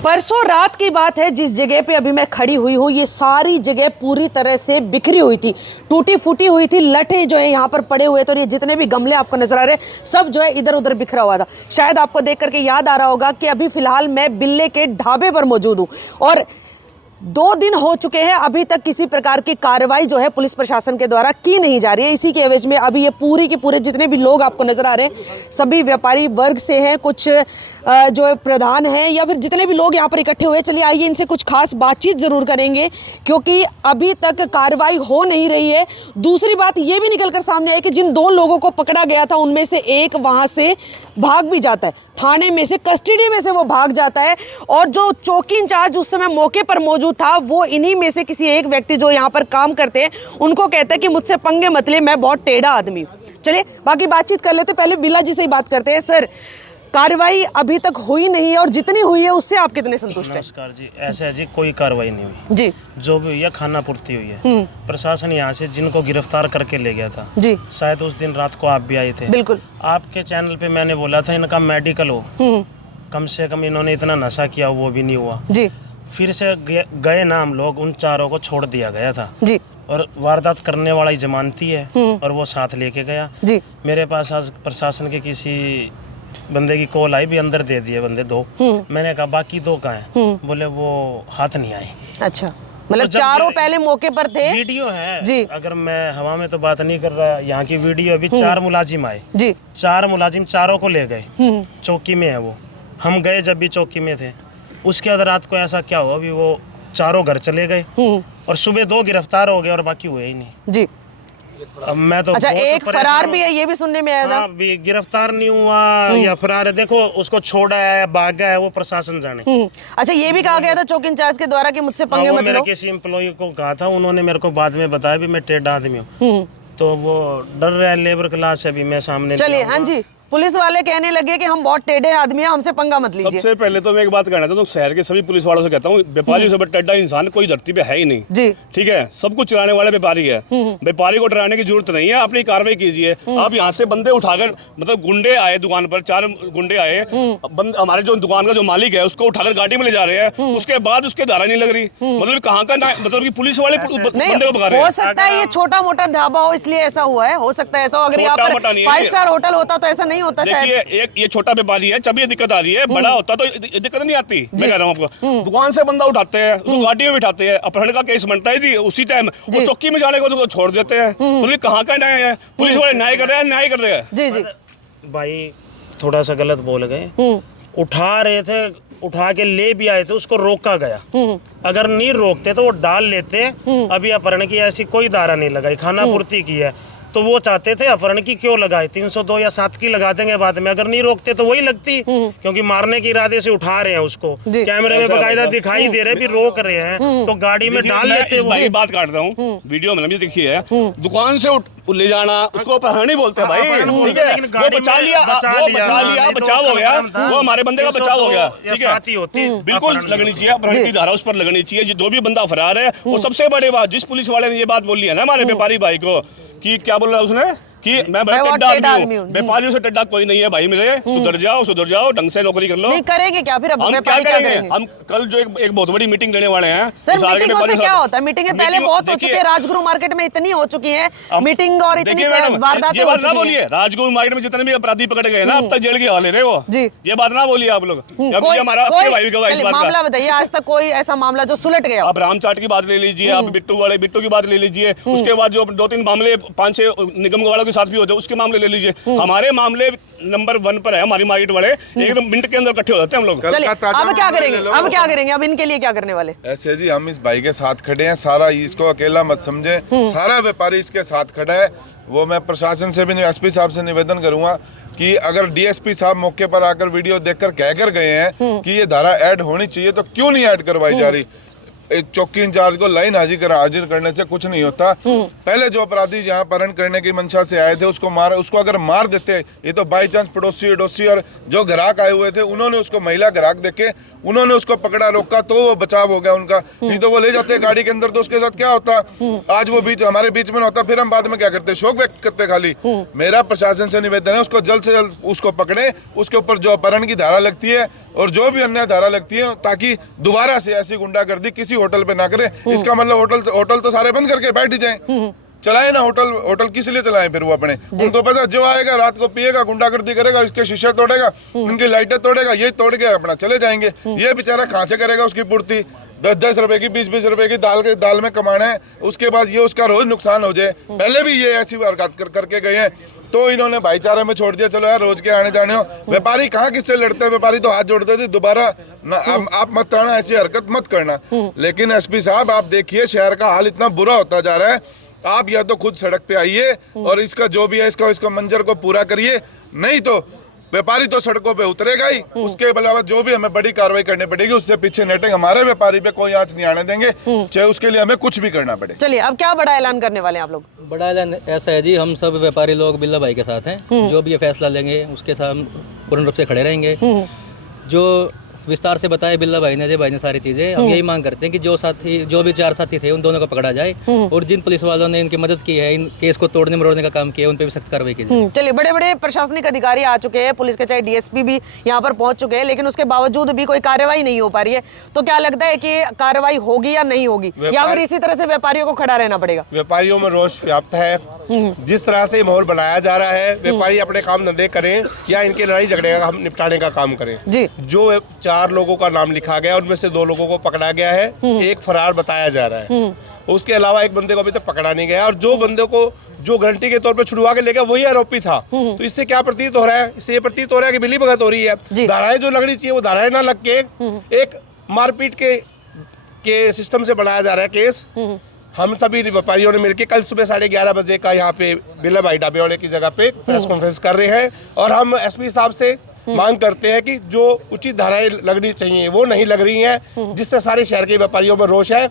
परसों रात की बात है, जिस जगह पे अभी मैं खड़ी हुई हूँ ये सारी जगह पूरी तरह से बिखरी हुई थी, टूटी फूटी हुई थी। लठे जो है यहाँ पर पड़े हुए थे और ये जितने भी गमले आपको नजर आ रहे हैं सब जो है इधर उधर बिखरा हुआ था। शायद आपको देख करके याद आ रहा होगा कि अभी फिलहाल मैं बिल्ले के ढाबे पर मौजूद हूँ और 2 दिन हो चुके हैं, अभी तक किसी प्रकार की कार्रवाई जो है पुलिस प्रशासन के द्वारा की नहीं जा रही है। इसी के एवज में अभी ये पूरी के पूरे जितने भी लोग आपको नजर आ रहे हैं सभी व्यापारी वर्ग से हैं, कुछ जो है प्रधान हैं या फिर जितने भी लोग यहाँ पर इकट्ठे हुए। चलिए आइए इनसे कुछ खास बातचीत ज़रूर करेंगे क्योंकि अभी तक कार्रवाई हो नहीं रही है। दूसरी बात ये भी निकल कर सामने आई कि जिन 2 लोगों को पकड़ा गया था उनमें से एक वहाँ से भाग भी जाता है, थाने में से कस्टडी में से वो भाग जाता है और जो चौकी इंचार्ज उस समय मौके पर मौजूद था वो इन्हीं में से किसी एक व्यक्ति जो यहाँ पर काम करते हैं उनको कहता है कि मुझसे पंगे मत ले, मैं बहुत टेढ़ा आदमी हूँ। चलिए बाकी बातचीत कर लेते, पहले बिल्ला जी से ही बात करते हैं। सर, कार्रवाई अभी तक हुई नहीं है और जितनी हुई है उससे आप कितने संतुष्ट हैं? नमस्कार जी, ऐसे है जी कोई कार्रवाई नहीं हुई जी। जो भी हुई है खाना पूर्ति हुई है। प्रशासन यहाँ से जिनको गिरफ्तार करके ले गया था जी, शायद उस दिन रात को आप भी आए थे। बिल्कुल। आपके चैनल पे मैंने बोला था इनका मेडिकल हो, कम से कम इन्होंने इतना नशा किया वो भी नहीं हुआ जी। फिर से गए ना हम लोग, उन चारों को छोड़ दिया गया था जी और वारदात करने वाला ही जमानती है और वो साथ लेके गया जी। मेरे पास आज प्रशासन के किसी बंदे की कॉल आई भी, अंदर दे दिए बंदे 2। मैंने कहा बाकी 2 कहाँ हैं? बोले वो हाथ नहीं आए। अच्छा, मतलब तो चारों पहले मौके पर थे। वीडियो है जी। अगर मैं हवा में तो बात नहीं कर रहा, यहाँ की वीडियो अभी 4 मुलाजिम आए जी, 4 मुलाजिम चारों को ले गए, चौकी में है वो। हम गए जब भी चौकी में थे, उसके बाद रात को ऐसा क्या हुआ अभी वो चारों घर चले गए और सुबह 2 गिरफ्तार हो गए और बाकी हुए ही नहीं जी। अब मैं तो अच्छा, एक फरार भी है ये भी सुनने में आया था। भी गिरफ्तार नहीं हुआ या फरार है, देखो उसको छोड़ा है भागा है वो प्रशासन जाने। अच्छा, ये भी कहा गया था चौकी इंचार्ज के द्वारा कि मुझसे पंगे मत लो। मेरे किसी एम्प्लॉय को कहा था, उन्होंने मेरे को बाद में बताया भी मैं टेढ़ा आदमी हूँ, तो वो डर रहा है लेबर क्लास है, अभी मैं सामने। चलिए हाँ जी, पुलिस वाले कहने लगे कि हम बहुत टेढ़े आदमी हैं, हमसे पंगा मत लीजिए। सबसे पहले तो मैं एक बात कहना चाहता हूँ, शहर के सभी पुलिस वालों से कहता हूँ, व्यापारी से टेढ़ा इंसान कोई धरती पे है ही नहीं जी। ठीक है, सब कुछ चलाने वाले व्यापारी है, व्यापारी को डराने की जरूरत नहीं है, अपनी कार्रवाई कीजिए। आप यहाँ से बंदे उठाकर, मतलब गुंडे आए दुकान पर, 4 गुंडे आए, हमारे जो दुकान का जो मालिक है उसको उठाकर गाड़ी में ले जा रहे हैं, उसके बाद उसके धारा नहीं लग रही। मतलब कहाँ का, मतलब की पुलिस वाले बंदे को भगा रहे हैं। हो सकता है ये छोटा मोटा ढाबा हो इसलिए ऐसा हुआ है, हो सकता है ऐसा। अगर यहाँ पर 5 स्टार होटल होता तो ऐसा नहीं होता शायद। ये छोटा व्यापारी है, जब ये दिक्कत आ रही है, बड़ा होता तो दिक्कत नहीं आती। मैं कह रहा हूँ आपको, दुकान से बंदा उठाते हैं, उसको गाड़ी में बिठाते हैं, अपहरण का केस बनता है जी, उसी टाइम वो चौकी में जाने को तो छोड़ देते हैं। मतलब कहाँ का न्याय है? पुलिस वाले न्याय कर रहे हैं, न्याय कर रहे हैं जी जी। भाई थोड़ा सा गलत बोल गए, उठा रहे थे, उठा के ले भी आए थे, उसको रोका गया। अगर नहीं रोकते तो वो डाल लेते। अभी अपहरण की ऐसी कोई धारा नहीं लगाई, खाना पूर्ति की है, तो वो चाहते थे अपहरण की क्यों लगाए, 302 या 7 की लगा देंगे बाद में। अगर नहीं रोकते तो वही लगती, क्योंकि मारने के इरादे से उठा रहे हैं उसको, कैमरे में बकायदा दिखाई दे रहे, भी रोक रहे हैं तो गाड़ी में डाल लेते हैं। बात काट रहा हूँ, वीडियो में भी देखी है, दुकान से ले जाना उसको अपहरण नहीं बोलते भाई, ठीक है। वो बचा लिया, बचाव हो गया, वो हमारे बंदे का बचाव हो गया, ठीक है। बिल्कुल लगनी चाहिए, अपहरण की धारा उस पर लगनी चाहिए। जो भी बंदा फरार है, और सबसे बड़ी बात जिस पुलिस वाले ने ये बात बोली है ना हमारे व्यापारी भाई को, कि क्या बोल रहा है उसने कि मैं टेढ़ा आदमी हूँ। व्यापारियों से टेढ़ा कोई नहीं है भाई मेरे, सुधर जाओ, ढंग से नौकरी कर लो। नहीं करेंगे क्या फिर? हम क्या करेंगे? हम कल जो एक बहुत बड़ी मीटिंग लेने वाले हैं। सर, मीटिंग से क्या होता है? मीटिंगें पहले बहुत हो चुकी है, राजगुरु मार्केट में इतनी हो चुकी है मीटिंग और इतनी वारदातें। ये बात ना बोलिए, राजगुरु मार्केट में जितने भी अपराधी पकड़े गए ना अब तक जेल के हवाले रहे वो जी, ये बात ना बोलिए आप लोग। हमारा भाई का इस बात का मामला बताइए, आज तक कोई ऐसा मामला जो सुलट गया? आप रामचाट की बात ले लीजिए, आप बिट्टू की बात ले लीजिए, उसके बाद जो 2-3 मामले 5-6 निगम वालों के साथ भी होते हैं, उसके ले लीजिए। हमारे मामले नंबर 1 पर है, हमारी मार्केट वाले एकदम मिनट के अंदर इकट्ठे हो जाते हैं हम लोग। चलिए अब क्या करेंगे? अब इनके लिए क्या करने वाले? ऐसे जी हम इस भाई के साथ खड़े हैं, सारा इसको अकेला मत समझे, सारा व्यापारी इसके साथ खड़ा है। वो मैं प्रशासन से भी, एसपी साहब से निवेदन करूंगा कि अगर डीएसपी साहब मौके पर आकर वीडियो देखकर कहकर गए हैं कि ये धारा ऐड होनी चाहिए तो क्यों नहीं ऐड करवाई जा रही? एक चौकी इंचार्ज को लाइन हाजिर करने से कुछ नहीं होता। पहले जो अपराधी यहाँ अपहरण करने की मंशा से आए थे उसको अगर मार देते, ये तो बाई चांस पड़ोसी और जो ग्राहक आए हुए थे उन्होंने उसको, महिला ग्राहक देखे, उन्होंने उसको पकड़ा, रोका तो वो बचाव हो गया उनका। नहीं तो वो ले जाते गाड़ी के अंदर तो उसके साथ क्या होता? आज वो हमारे बीच में होता, फिर हम बाद में क्या करते? शोक व्यक्त करते खाली। मेरा प्रशासन से निवेदन है उसको जल्द से जल्द उसको पकड़े, उसके ऊपर जो अपहरण की धारा लगती है और जो भी अन्य धारा लगती है, ताकि दोबारा से ऐसी गुंडागर्दी किसी होटल पे ना करे। इसका मतलब होटल तो सारे बंद करके बैठ ही जाए, चलाए ना होटल किस लिए चलाए फिर वो अपने? उनको पता जो आएगा रात को पिएगा, गुंडागर्दी करेगा, इसके शीशे तोड़ेगा, इनकी लाइटें तोड़ेगा, ये तोड़ के अपना चले जाएंगे। ये बेचारा कहाँ से करेगा उसकी पूर्ति? 10-10 रुपए की 20-20 रुपए की दाल में कमाना है, उसके बाद ये उसका रोज नुकसान हो जाए। पहले भी ये ऐसी हरकत करके गए हैं, तो इन्होंने भाईचारे में छोड़ दिया, चलो यार रोज के आने जाने हो। व्यापारी कहाँ किससे लड़ते हैं? व्यापारी तो हाथ जोड़ते थे, दोबारा आप मत आना, ऐसी हरकत मत करना। लेकिन एसपी साहब आप देखिए शहर का हाल इतना बुरा होता जा रहा है, आप या तो खुद सड़क पे आइए और इसका जो भी है इसका मंजर को पूरा करिए, नहीं तो व्यापारी तो सड़कों पे उतरेगा ही। उसके अलावा जो भी हमें बड़ी कार्रवाई करनी पड़ेगी, उससे पीछे नेटिंग हमारे व्यापारी पे कोई आंच नहीं आने देंगे, चाहे उसके लिए हमें कुछ भी करना पड़े। चलिए अब क्या बड़ा ऐलान करने वाले हैं आप लोग? बड़ा ऐलान ऐसा है जी, हम सब व्यापारी लोग बिल्ला भाई के साथ हैं। जो भी ये फैसला लेंगे उसके साथ पूर्ण रूप से खड़े रहेंगे। जो विस्तार से बताया बिल्ला भाई ने, अजय भाई ने सारी चीज़ें, हम यही मांग करते हैं कि जो भी 4 साथी थे उन दोनों को पकड़ा जाए, और जिन पुलिस वालों ने इनकी मदद की है, इन केस को तोड़ने मरोड़ने का काम किया, उन पर भी सख्त कार्रवाई की जाए। चलिए, बड़े बड़े प्रशासनिक अधिकारी आ चुके हैं, पुलिस के चाहे डीएसपी भी यहाँ पर पहुंच चुके हैं, लेकिन उसके बावजूद भी कोई कार्रवाई नहीं हो पा रही है। तो क्या लगता है कि कार्रवाई होगी या नहीं होगी, या फिर इसी तरह से व्यापारियों को खड़ा रहना पड़ेगा? व्यापारियों में रोष व्याप्त है। जिस तरह से माहौल बनाया जा रहा है, व्यापारी अपने काम धंधे करें या इनके लड़ाई झगड़े का हम निपटाने का काम करें जी। जो 4 लोगों का नाम लिखा गया, उनमें से 2 लोगों को पकड़ा गया है, एक फरार बताया जा रहा है। उसके अलावा एक बंदे को अभी तक पकड़ा नहीं गया, और जो बंदे को जो गारंटी के तौर पर छुड़वा के लेगा वही आरोपी था। तो इससे क्या प्रतीत हो रहा है? इससे ये प्रतीत हो रहा है कि मिली भगत हो रही है। धाराएं जो लगनी चाहिए वो धाराएं ना लग के एक मारपीट के सिस्टम से बनाया जा रहा है केस। हम सभी व्यापारियों ने मिलकर कल सुबह 11:30 बजे का यहाँ पे बिल्ला भाई ढाबे वाले की जगह पे प्रेस कॉन्फ्रेंस कर रहे हैं, और हम एसपी साहब से मांग करते हैं कि जो उचित धाराएं लगनी चाहिए वो नहीं लग रही हैं, जिससे सारे शहर के व्यापारियों में रोष है,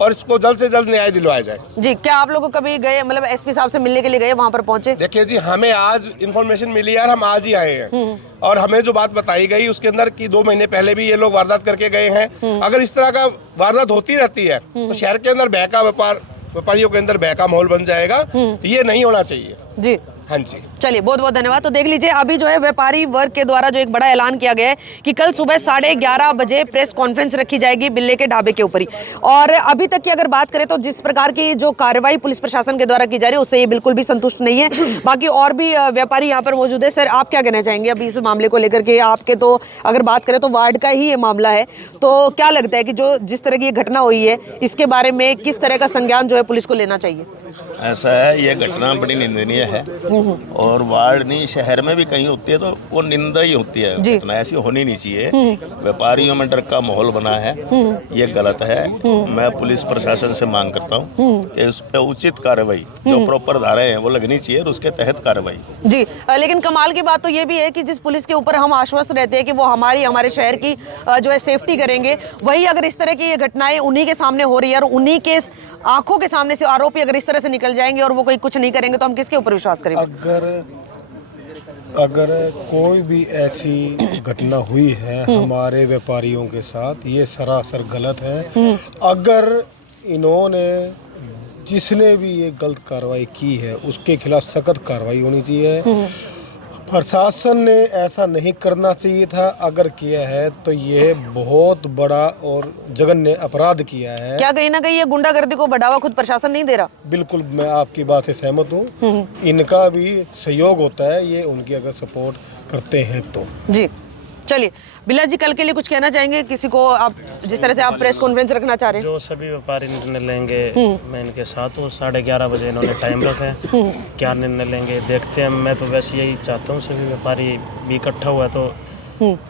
और इसको जल्द से जल्द न्याय दिलवाया जाए। जी, क्या आप लोग कभी गए, मतलब एसपी साहब से मिलने के लिए गए, वहां पर पहुंचे? देखिए जी, हमें आज इन्फॉर्मेशन मिली यार, हम आज ही आए हैं, और हमें जो बात बताई गई उसके अंदर कि 2 महीने पहले भी ये लोग वारदात करके गए हैं। अगर इस तरह का वारदात होती रहती है तो शहर के अंदर भय का व्यापारियों के अंदर भय का माहौल बन जाएगा। ये नहीं होना चाहिए जी। हाँ जी, चलिए, बहुत बहुत धन्यवाद। तो देख लीजिए, अभी जो है व्यापारी वर्ग के द्वारा जो एक बड़ा ऐलान किया गया है कि कल सुबह 11:30 बजे प्रेस कॉन्फ्रेंस रखी जाएगी बिल्ले के ढाबे के ऊपर ही। और अभी तक की अगर बात करें तो जिस प्रकार की जो कार्रवाई पुलिस प्रशासन के द्वारा की जा रही है उससे ये बिल्कुल भी संतुष्ट नहीं है। बाकी और भी व्यापारी यहाँ पर मौजूद है। सर, आप क्या कहना चाहेंगे अभी इस मामले को लेकर के? आपके तो अगर बात करें तो वार्ड का ही ये मामला है, तो क्या लगता है कि जो जिस तरह की ये घटना हुई है इसके बारे में किस तरह का संज्ञान जो है पुलिस को लेना चाहिए? ऐसा है, ये घटना बड़ी निंदनीय है, और वार्ड नहीं शहर में भी कहीं होती है तो वो निंदा ही होती है। घटना ऐसी होनी नहीं चाहिए। व्यापारियों में डर का माहौल बना है, ये गलत है। मैं पुलिस प्रशासन से मांग करता हूँ कि उस पर उचित कार्रवाई, जो प्रॉपर धाराएं हैं वो लगनी चाहिए, और उसके तहत कार्रवाई जी। लेकिन कमाल की बात तो ये भी है कि जिस पुलिस के ऊपर हम आश्वस्त रहते हैं कि वो हमारे शहर की जो है सेफ्टी करेंगे, वही अगर इस तरह की ये घटनाएं उन्हीं के सामने हो रही है और उन्हीं के आंखों के सामने से आरोपी अगर इस तरह से निकल जाएंगे और वो कोई कुछ नहीं करेंगे, तो हम किसके ऊपर विश्वास करेंगे? अगर कोई भी ऐसी घटना हुई है हमारे व्यापारियों के साथ, ये सरासर गलत है। अगर इन्होंने जिसने भी ये गलत कार्रवाई की है उसके खिलाफ सख्त कार्रवाई होनी चाहिए। प्रशासन ने ऐसा नहीं करना चाहिए था, अगर किया है तो ये बहुत बड़ा और जघन्य अपराध किया है। क्या कहीं ना कहीं ये गुंडागर्दी को बढ़ावा खुद प्रशासन नहीं दे रहा? बिल्कुल, मैं आपकी बात से सहमत हूँ। इनका भी सहयोग होता है, ये उनकी अगर सपोर्ट करते हैं तो। जी, चलिए बिल्ला जी, कल के लिए कुछ कहना चाहेंगे किसी को? आप जिस तरह से आप प्रेस कॉन्फ्रेंस रखना चाह रहे हैं, जो सभी व्यापारी निर्णय लेंगे मैं इनके साथ हूँ। 11:30 बजे इन्होंने टाइम रखा है, क्या निर्णय लेंगे देखते हैं। मैं तो वैसे यही चाहता हूँ सभी व्यापारी भी इकट्ठा हुआ तो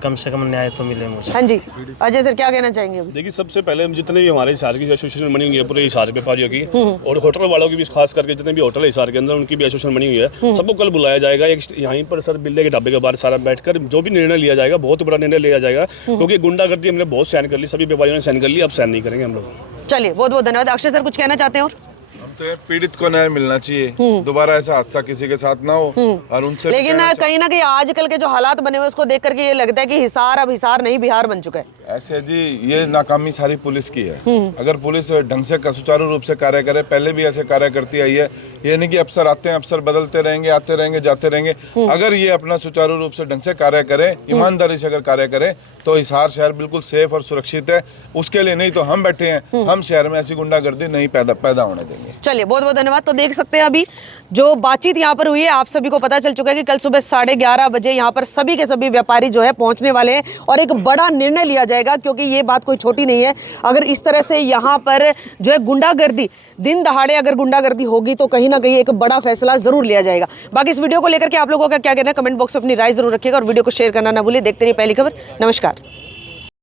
कम से कम न्याय तो मिले मुझे। हाँ जी, अजय सर क्या कहना चाहेंगे? देखिए, सबसे पहले जितने भी हमारे हिसार की एसोसिएशन बनी हुई है पूरे हिसार व्यापारियों की, और होटल वालों की भी, खास करके जितने भी होटल है हिसार के अंदर उनकी भी एसोसिएशन बनी हुई है। सबको कल बुलाया जाएगा एक यहीं पर सर बिल्ले के ढाबे के बाहर, सारा बैठकर जो भी निर्णय लिया जाएगा बहुत बड़ा निर्णय लिया जाएगा, क्योंकि गुंडागर्दी हमने बहुत सहन कर ली, सभी व्यापारियों ने सहन कर ली, अब सहन नहीं करेंगे हम लोग। चलिए, बहुत बहुत धन्यवाद। अक्षय सर कुछ कहना चाहते हैं? और मानते हैं पीड़ित को न्याय मिलना चाहिए, दोबारा ऐसा हादसा किसी के साथ ना हो और उनसे भी लेकिन कहना कहीं ना कहीं आजकल के जो हालात बने हुए उसको देख करके ये लगता है कि हिसार अब हिसार नहीं बिहार बन चुका है। ऐसे जी ये नाकामी सारी पुलिस की है। अगर पुलिस ढंग से सुचारू रूप से कार्य करे, पहले भी ऐसे कार्य करती आई है, ये नहीं कि अफसर आते हैं अफसर बदलते रहेंगे, आते रहेंगे जाते रहेंगे। अगर ये अपना सुचारू रूप से ढंग से कार्य करे, ईमानदारी से अगर कार्य करे तो हिसार शहर बिल्कुल सेफ और सुरक्षित है। उसके लिए नहीं तो हम बैठे हैं, हम शहर में ऐसी गुंडागर्दी नहीं पैदा होने देंगे। चलिए बहुत बहुत धन्यवाद। तो देख सकते हैं अभी जो बातचीत यहाँ पर हुई है, आप सभी को पता चल चुका है कि कल सुबह 11:30 बजे यहाँ पर सभी के सभी व्यापारी जो है पहुंचने वाले हैं और एक बड़ा निर्णय लिया जाएगा, क्योंकि ये बात कोई छोटी नहीं है। अगर इस तरह से यहाँ पर जो है गुंडागर्दी, दिन दहाड़े अगर गुंडागर्दी होगी तो कहीं ना कहीं एक बड़ा फैसला जरूर लिया जाएगा। बाकी इस वीडियो को लेकर के आप लोगों का क्या कहना है, कमेंट बॉक्स में अपनी राय जरूर रखिएगा और वीडियो को शेयर करना ना भूलिए। देखते रहिए पहली खबर। नमस्कार।